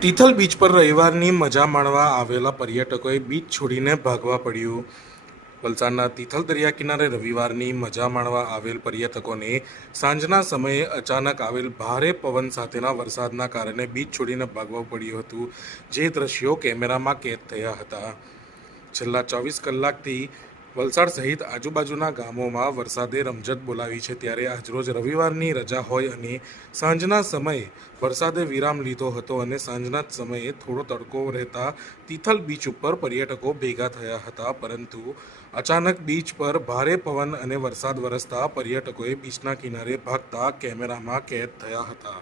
Tithal beach પર રવિવારની મજા માણવા આવેલા પર્યટકોએ બીચ છોડીને ભાગવા પડ્યું. વલસાડના તિથલ દરિયા કિનારે રવિવારની મજા માણવા આવેલ પર્યટકોને સાંજના સમયે અચાનક આવેલ ભારે પવન સાથેના વરસાદના કારણે બીચ છોડીને ભાગવું પડ્યું હતું, જે દ્રશ્યો કેમેરામાં કેદ થયા હતા. છેલ્લા 24 કલાકથી વલસાડ સહિત આજુબાજુના ગામોમાં વરસાદે રમઝટ બોલાવી છે. ત્યારે આજરોજ રવિવારની રજા હોય અને સાંજના સમયે વરસાદે વિરામ લીધો હતો અને સાંજના જ સમયે થોડો તડકો રહેતા તિથલ બીચ ઉપર પર્યટકો ભેગા થયા હતા. પરંતુ અચાનક બીચ પર ભારે પવન અને વરસાદ વરસતા પર્યટકોએ બીચના કિનારે ભાગતા કેમેરામાં કેદ થયા હતા.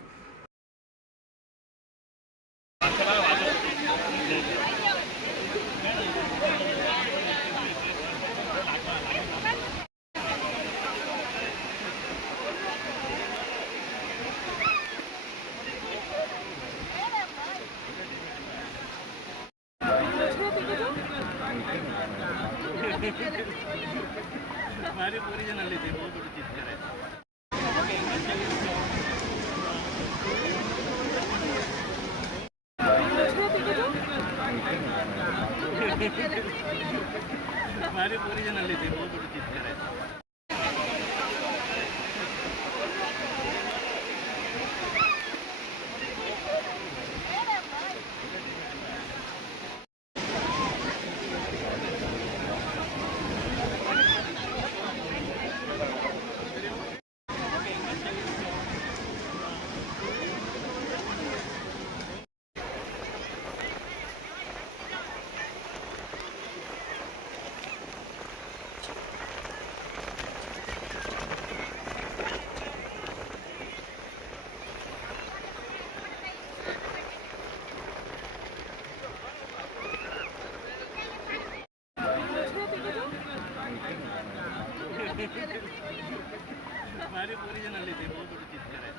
हमारी पूरी जनरली थी बहुत बड़ी चीज करे हमारी पूरी जनरली थी बहुत बड़ी चीज करे हमारी पूरी जनरली थी बहुत बड़ी चीज करे